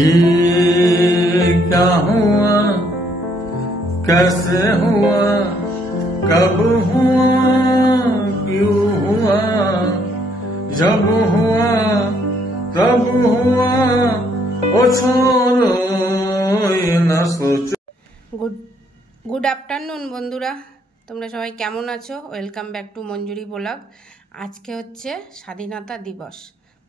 ये क्या हुआ, कैसे हुआ, कब हुआ, क्यों हुआ, जब हुआ तब हुआ, ओ छोड़ो ये ना सोचो। গুড আফটারনুন বন্ধুরা, তোমরা সবাই কেমন আছো? Welcome back to Manjuri blog. আজকে হচ্ছে স্বাধীনতা দিবস,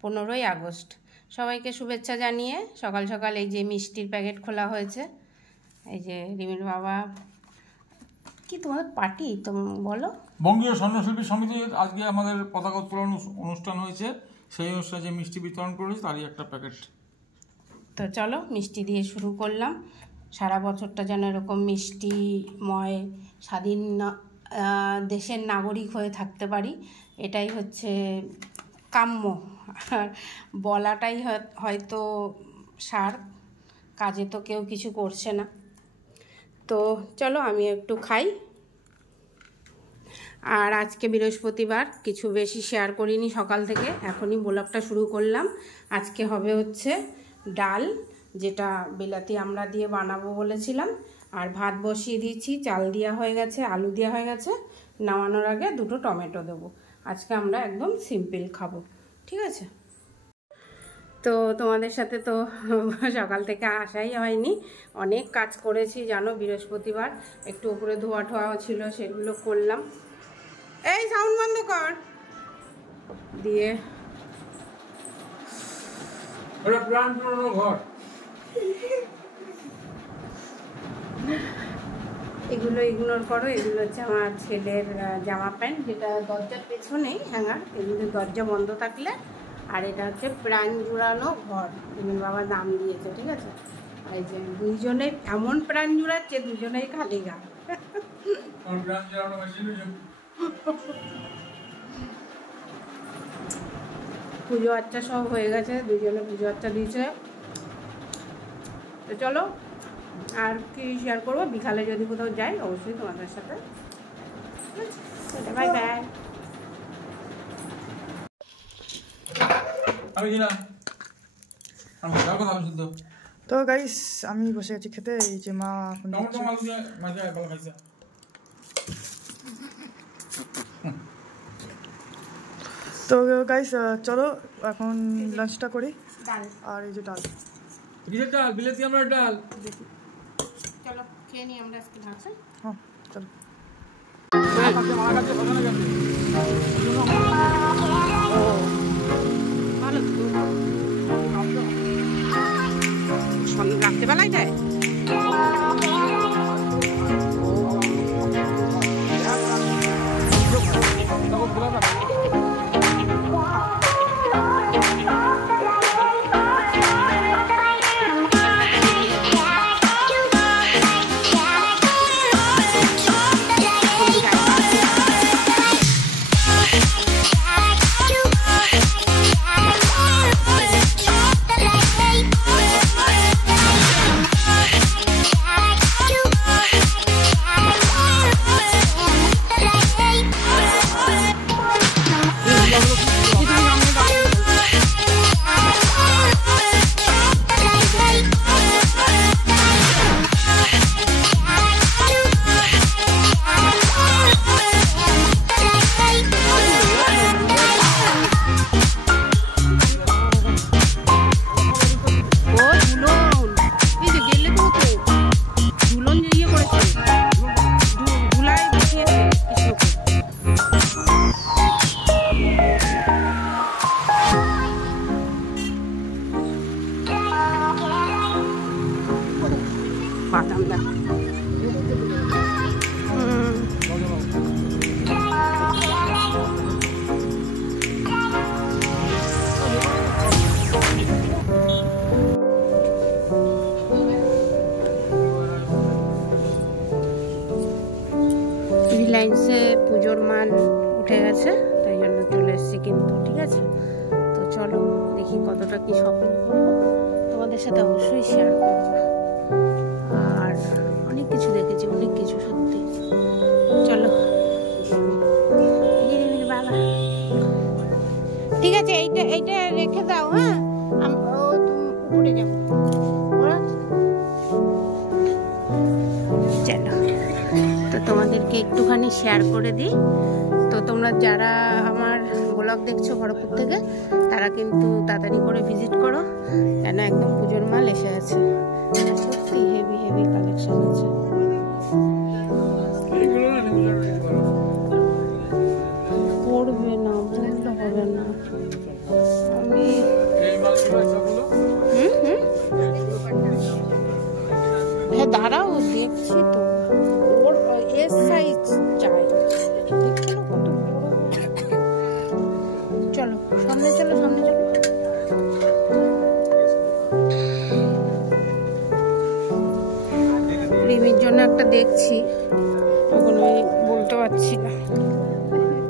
15ই আগস্ট। সবাইকে শুভেচ্ছা জানিয়ে সকাল সকাল এই যে মিষ্টির প্যাকেট খোলা হয়েছে। এই যে রিমির বাবা, কি তোমাদের পার্টি তুমি বলো? বঙ্গীয় স্বর্ণশিল্পী সমিতির আজকে আমাদের পতাকা উত্তোলন অনুষ্ঠান হয়েছে, সেই অনুষ্ঠানে যে মিষ্টি বিতরণ করেছে তারই একটা প্যাকেট। তো চলো মিষ্টি দিয়ে শুরু করলাম। সারা বছরটা যেন এরকম মিষ্টিময় স্বাধীন দেশের নাগরিক হয়ে থাকতে পারি, এটাই হচ্ছে কাম্য। আর বলাটাই হয়তো সার, কাজে তো কেউ কিছু করছে না। তো চলো আমি একটু খাই। আর আজকে বৃহস্পতিবার, কিছু বেশি শেয়ার করিনি সকাল থেকে, এখনই ব্লগটা শুরু করলাম। আজকে হবে হচ্ছে ডাল, যেটা বিলাতি আমরা দিয়ে বানাবো বলেছিলাম। আর ভাত বসিয়ে দিয়েছি, চাল দেওয়া হয়ে গেছে, আলু দেওয়া হয়ে গেছে। নামানোর আগে 2টো টমেটো দেবো। আজকে আমরা একদম সিম্পল খাবো, ঠিক আছে? তো তোমাদের সাথে তো সকাল থেকে আসাই হয়নি, অনেক কাজ করেছি জানো। বৃহস্পতিবার একটু উপরে ধোয়া ঠোয়াও ছিল, সেগুলো করলাম। এই সাউন্ড বন্ধ কর দিয়ে। এগুলো ইগনোর করো, এগুলো হচ্ছে আমার ছেলের জামা প্যান্ট, যেটা দরজার পেছনেই হ্যাঙ্গার, এগুলো দরজা বন্ধ থাকলে। আর এটা হচ্ছে প্রাণ জুড়ানো ঘর, তুমি বাবা নাম দিয়েছে, ঠিক আছে? এই যে দুইজনে এমন প্রাণ জুড়াচ্ছে, দুজনেই খালি গা। পুজো আচ্চা সব হয়ে গেছে, দুজনে পুজো আচ্চা দিয়েছে। তো চলো আর কি শেয়ার করবো, বিকালে যদি কোথাও যাই অবশ্যই তোমাদের সাথে। Bye bye. তো গাইস আমি বসে আছি খেতে, এই যে মা তো গাইস চলো এখন লাঞ্চটা করি। আর এই যে ডাল, ডাল বিলাতি আমরা ডাল, চলো খেয়ে নিই আমরা আজকে ভাত। হ্যাঁ চলো। ভালো রাত্রেবেলায় যায়। বাদাম দেখ, রিলায়েন্সে পুজোর মাল উঠে গেছে, তাই জন্য চলে এসেছি কিন্তু, ঠিক আছে? তো চলো দেখি কতটা কি শপিং করবো, তোমাদের সাথে অবশ্যই শেয়ার করবো। আর অনেক কিছু দেখেছি, অনেক কিছু সত্যি। চলো বাবা, ঠিক আছে এইটা রেখে দাও, হ্যাঁ? ও তুমি উপরে যাবো। তোমাদেরকে একটুখানি শেয়ার করে দিই। তো তোমরা যারা আমার ব্লগ দেখছো খড়গপুর থেকে, তারা কিন্তু তাড়াতাড়ি করে ভিজিট করো, কেন একদম পুজোর মাল এসে আছে। সত্যি হেভি হেভি কালেকশন আছে। পড়বে না, বলতে হবে না। আমি হ্যাঁ দাঁড়াও, দেখছি তো। ওর এস সাইজ চাই। কত বড়। চলো সামনে চলো, সামনে চলো। রিমির জন্য একটা দেখছি, এখন আমি বলতে পারছি না।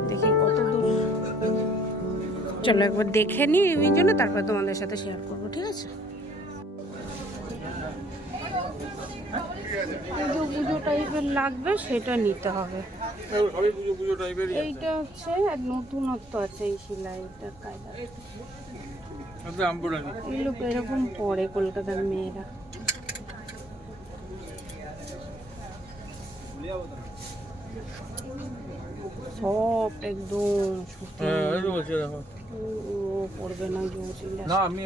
দেখি কত দূর। চলো একবার দেখে নিই রিমির জন্য, তারপর তোমাদের সাথে শেয়ার করবো, ঠিক আছে? পুজো টাইপের লাগবে, সেটা নিতে হবে। এইটা হচ্ছে নতুনত্ব আছে এই সেলাইটার কায়দা। এগুলো এরকম পরে কলকাতার মেয়েরা। সব একদম সুতি। ও পড়বে না, না আমি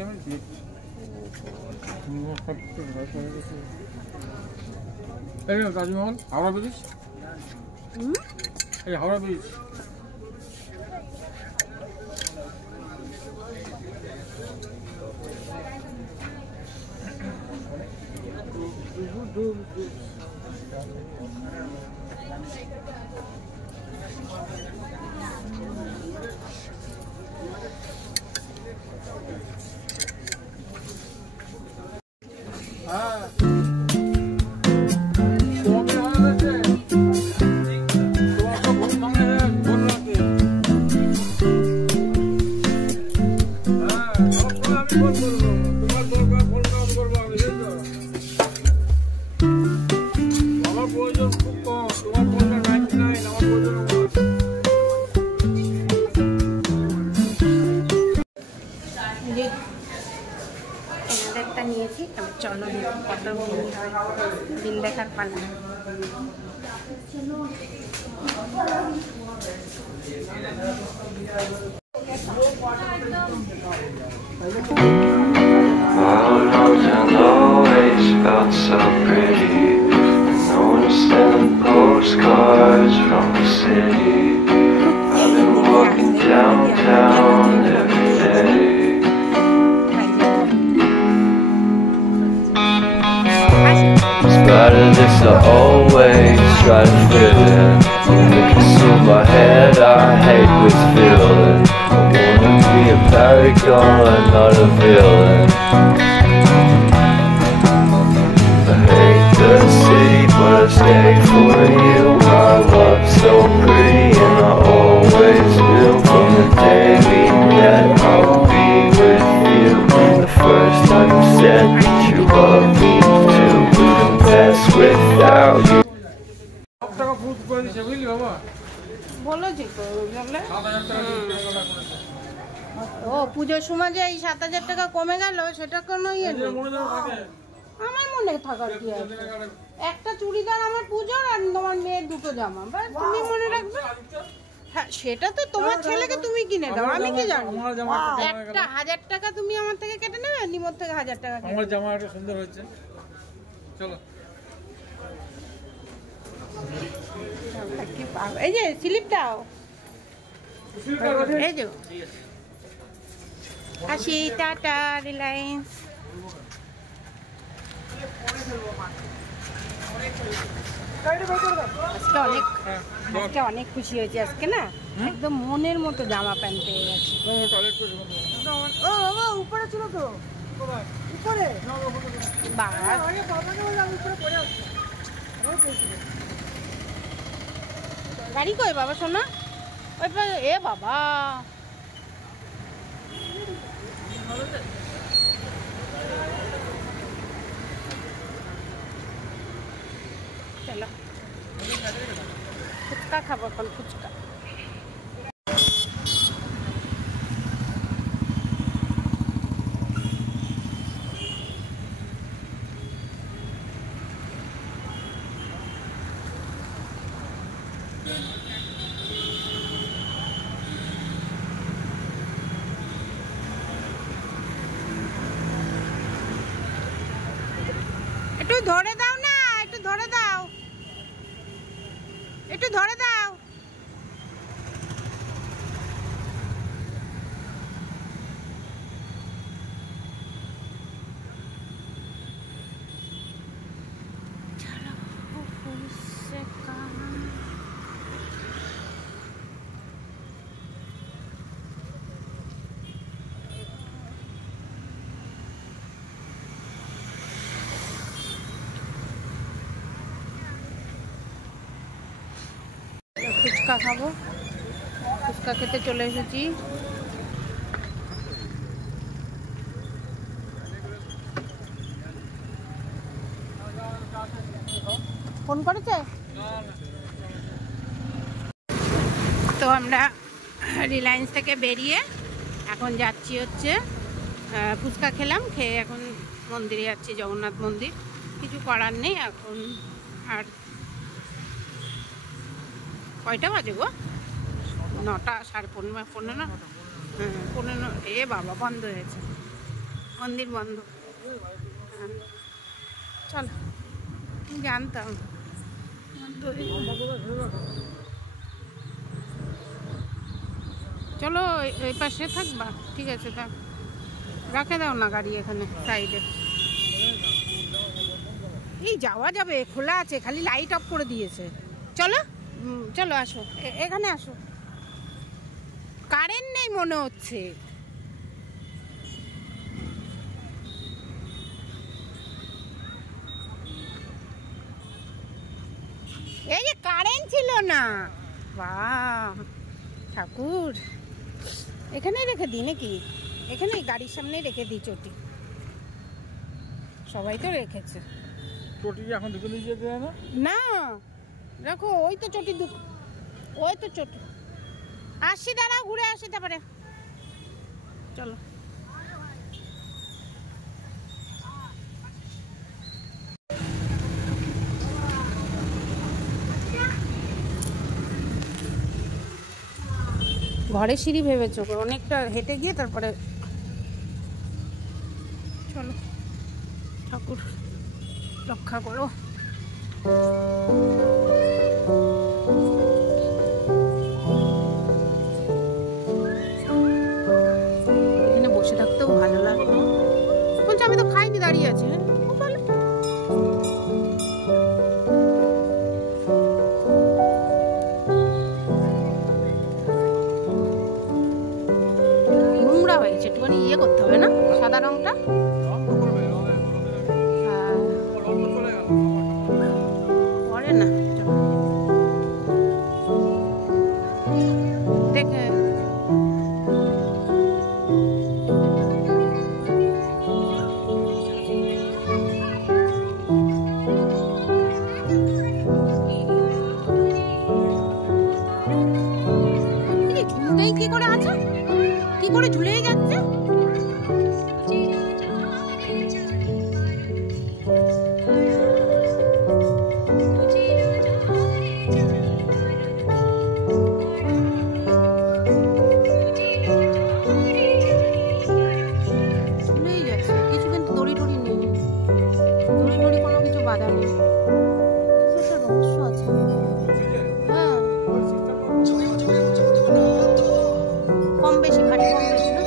তাজমহল হাওড়া ব্রিজ, এই হাওড়া ব্রিজ। নিয়েছি, চলো কত বিল দেখার পালা। Felt so pretty, no one sending postcards from the city. I've been walking downtown every day. Spotted this, I always try to fit in. When it consume my head, I hate this feeling. I wanna be a paragon, not a villain. I hate the city, but I stay for you. My love's so pretty, and I always will. From the day we met, I'll be with you. The first time you said that you love me too, couldn't pass without you. ও পুজোর সময় যে এই 7,000 টাকা কমে গেল, সেটা কোনো ইয়ে নেই। আমার মনে থাকার কি আছে? একটা চুড়িদার আমার পুজোর, আর তোমার মেয়ের দুটো জামা, বাস তুমি মনে রাখবে। হ্যাঁ সেটা তো তোমার ছেলেকে তুমি কিনে দাও, আমি কি জানি। একটা 1,000 টাকা তুমি আমার থেকে কেটে নেবে, নিমোর থেকে 1,000 টাকা। আমার জামাটা সুন্দর হয়েছে, চলো। এই যে স্লিপটাও, এই যে আসি, টাটা, রিলায়েন্স। আজকে অনেক খুশি হয়েছে আজকে, না একদম মনের মতো জামা প্যান্ট পেয়ে গেছে। ও বাবা উপরে ছিল তো, উপরে গাড়ি কই বাবা সোনা? ওই এ বাবা, চলো ফুচকা খাবো এখন, ফুচকা। ধরে দাও না, একটু ধরে দাও, একটু ধরে দাও। ফুচকা খাবো, ফুচকা খেতে চলে এসেছি। ফোন করেছে তো আমরা রিলায়েন্স থেকে বেরিয়ে এখন যাচ্ছি হচ্ছে ফুচকা খেলাম, খেয়ে এখন মন্দিরে যাচ্ছি, জগন্নাথ মন্দির। কিছু করার নেই এখন। আর কয়টা বাজে গো? 9টা, 15:30, 15 এ বাবা, বন্ধ হয়েছে মন্দির, বন্ধ। চলো, জানতাম। চলো এই পাশে থাকবা, ঠিক আছে, থাক, রাখে দাও না গাড়ি এখানে সাইডে। এই যাওয়া যাবে, খোলা আছে, খালি লাইট অফ করে দিয়েছে। চলো চলো, আসো, এখানে আসো। কারেন্ট নেই মনে হচ্ছে। এই যে কারেন্ট ছিল না, বাহ ঠাকুর, এখানেই রেখে দিই নাকি? এখানে গাড়ির সামনেই রেখে দিই চটি, সবাই তো রেখেছে। চটি এখন ঢুকে নিয়ে যেতে হয় না? না রাখো, ওই তো চটি, ওই তো চটি। আসি, দাঁড়াও, ঘুরে আসি তারপরে। চলো, ঘরে সিঁড়ি ভেবেছো, অনেকটা হেঁটে গিয়ে তারপরে। চলো, ঠাকুর রক্ষা করো। এখানে বসে থাকতেও ভালো লাগে। বলছি আমি তো খাইনি, দাঁড়িয়ে আছি। খুব ভালো। নোংরা হয়েছে, একটুখানি ইয়ে করতে হবে না, সাদা রংটা। পরে না, দেখে ঝুলতেই কি করে আছে, কি করে ঝুলেই যাচ্ছে। ঝুলেই যাচ্ছে, কিছু কিন্তু দড়ি টড়ি নেই, দড়ি টড়ি কোনো কিছু বাধা নেই। কিছু একটা রহস্য আছে। হ্যাঁ, কম বেশি, ভারী কম বেশি না।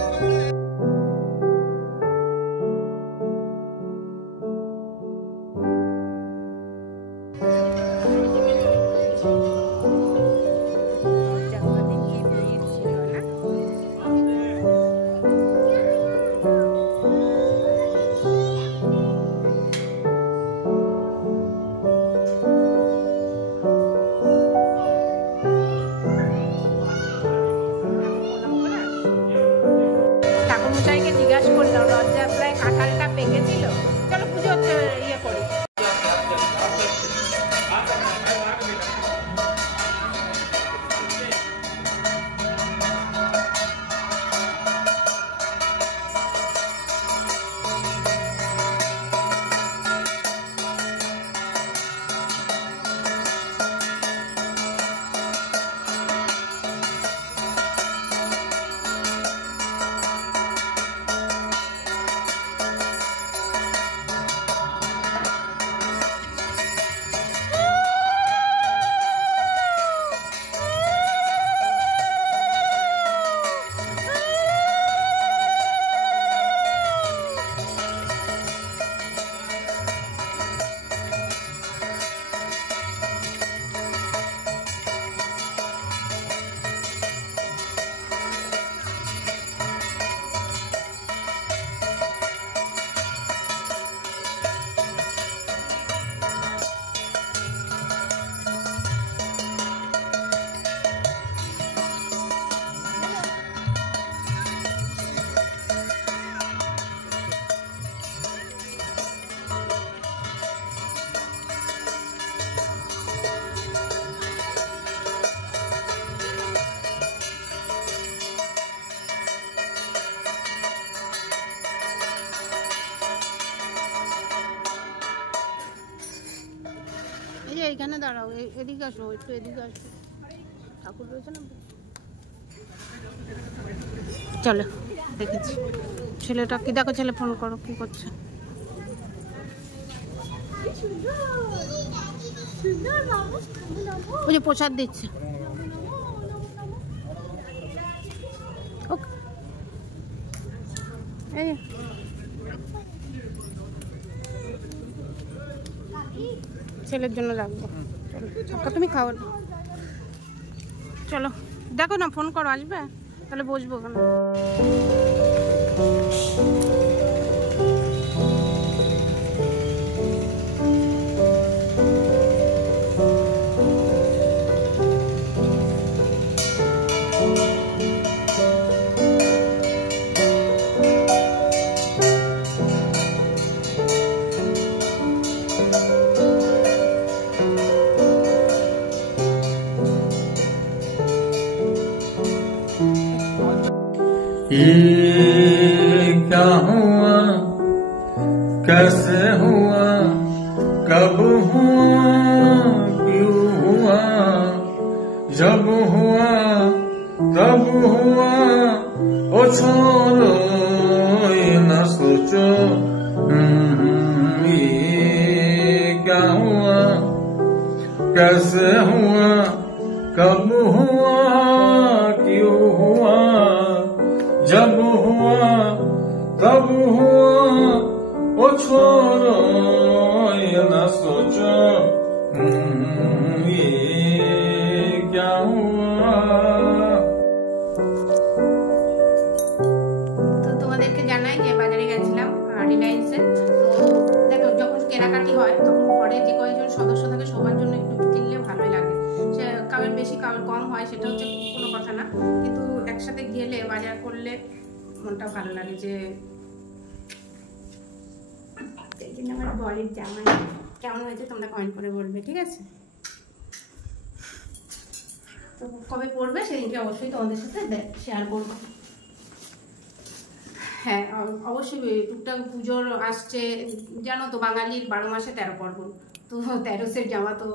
যে এইখানে দাঁড়াও, এদিকে আসো, একটু এদিকে আসো, ঠাকুর রয়েছে না। চলো দেখেছি ছেলেটা কি, দেখো ছেলে ফোন করো, কি করছে। ওই যে প্রসাদ দিচ্ছে। এই ছেলের জন্য রাখবো, তুমি খাও। চলো দেখো না, ফোন করো, আসবে তাহলে বসবো ওখানে। ये क्या हुआ, कैसे हुआ, कब हुआ, क्यों हुआ, जब हुआ तब हुआ, ओ छोड़ो ये न सोचो। ये क्या हुआ, कैसे हुआ, कब हुआ, क्यों हुआ, जब हुआ तब हुआ, ओ छोड़ो ये न सोचो। ये क्या हुआ। তো তোমাদেরকে জানাই যে বাজারে গেছিলাম রিলায়েন্সে। তো দেখো যখন কেনাকাটি হয় তখন ঘরে যে কয়েকজন সদস্য থাকে সবার জন্য একটু কিনলে ভালোই লাগে। সে কারোর বেশি কারোর কম হয় সেটা হচ্ছে কোনো কথা না, কিন্তু একসাথে গেলে বাজার করলে মনটা ভালো লাগে। যে এই জন্য আমার বরের জামা কেমন হয়েছে তোমরা কমেন্ট করে বলবে, ঠিক আছে? তো কবে পড়বে সেদিনকে অবশ্যই তোমাদের সাথে শেয়ার করবো। হ্যাঁ অবশ্যই টুকটাক পুজোর আসছে, জানো তো বাঙালির 12 মাসে 13 পার্বণ, তো 13 সেট জামা তো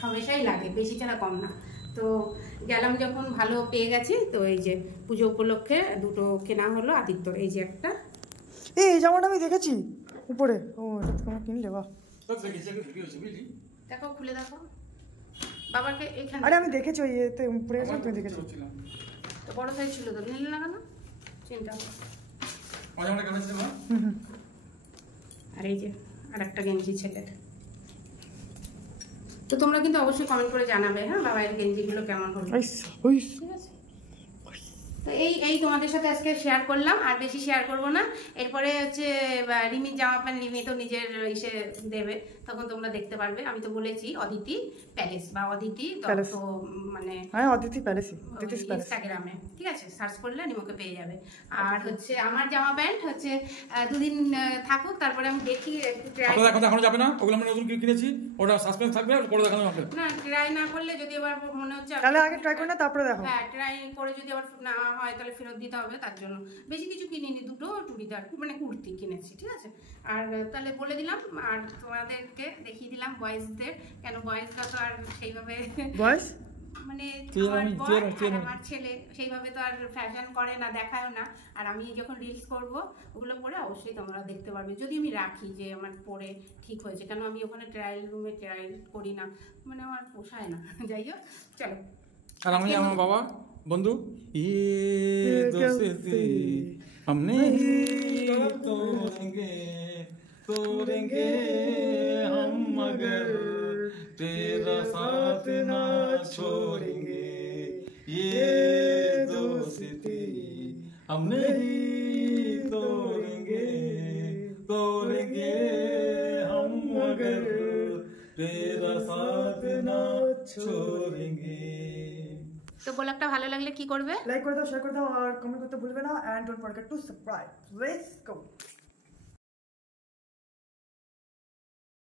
হামেশাই লাগে, বেশি ছাড়া কম না। তো গেলাম যখন ভালো পেয়ে গেছি, তো এই যে পুজো উপলক্ষে দুটো কেনা হলো আদিত্যর। এই যে একটা, এই জামাটা আমি দেখেছি উপরে, ও এটা তোমার কিনলে? বাহ, দেখো খুলে দেখো বাবাকে এইখানে। আরে আমি দেখেছি ওই এতে উপরে গেছিলাম, তুমি দেখেছো? তো বড় সাইজ ছিল তো নিলে না কেন? চিন্তা। আর এই যে আর একটা গেঞ্জি ছেলের। তো তোমরা কিন্তু অবশ্যই কমেন্ট করে জানাবে, হ্যাঁ, বাবার গেঞ্জিগুলো কেমন হলো, ঠিক আছে? তো এই তোমাদের সাথে আজকে শেয়ার করলাম, আর বেশি শেয়ার করব না। এরপরে হচ্ছে রিমির জামা প্যান্ট রিমি তো নিজের ইসে দেবে, তখন তোমরা দেখতে পারবে। আমি তো বলেছি অদিতি প্যালেস বা অদিতি দত্ত, মানে হ্যাঁ অদিতি প্যালেস ইনস্টাগ্রামে, ঠিক আছে? সার্চ করলে নিমকে পেয়ে যাবে। আর হচ্ছে আমার জামা প্যান্ট হচ্ছে 2 দিন থাকুক, তারপরে আমি দেখি একটু ট্রাই। এখন দেখানো যাবে না, ওগুলো আমরা নতুন কিনেছি, ওটা সাসপেন্স থাকবে, পরে দেখানো হবে না। ট্রাই না করলে যদি আবার মনে হচ্ছে তাহলে আগে ট্রাই করো না, তারপরে দেখো। হ্যাঁ ট্রাই করে যদি আবার না হয় তাহলে ফেরত দিতে হবে, তার জন্য বেশি কিছু কিনিনি, দুটো চুড়িদার মানে কুর্তি কিনেছি, ঠিক আছে? আর তাহলে বলে দিলাম, আর তোমাদেরকে দেখিয়ে দিলাম বয়েজদের, কেন বয়েজরা তো আর সেইভাবে বয়েজ মানে আমার ছেলে সেইভাবে তো আর ফ্যাশন করে না, দেখায়ও না। আর আমি যখন রিলস করব ওগুলো পরে অবশ্যই তোমরা দেখতে পারবে, যদি আমি রাখি যে আমার পরে ঠিক হয়েছে, কেন আমি ওখানে ট্রায়াল রুমে ট্রায়াল করি না, মানে আমার পোষায় না। যাই হোক চলো। আর আমি আমার বাবা বন্ধু ये दोस्ती हमने ही तोड़ेंगे हम मगर तेरा साथ ना छोड़ेंगे, ये दोस्ती हमने ही तोड़ेंगे हम मगर तेरा साथ ना छोड़ेंगे। তো ব্লগটা ভালো লাগলে কি করবে? লাইক করে দাও, শেয়ার করে দাও, আর কমেন্ট করতে ভুলবে না, and don't forget to subscribe. Let's go.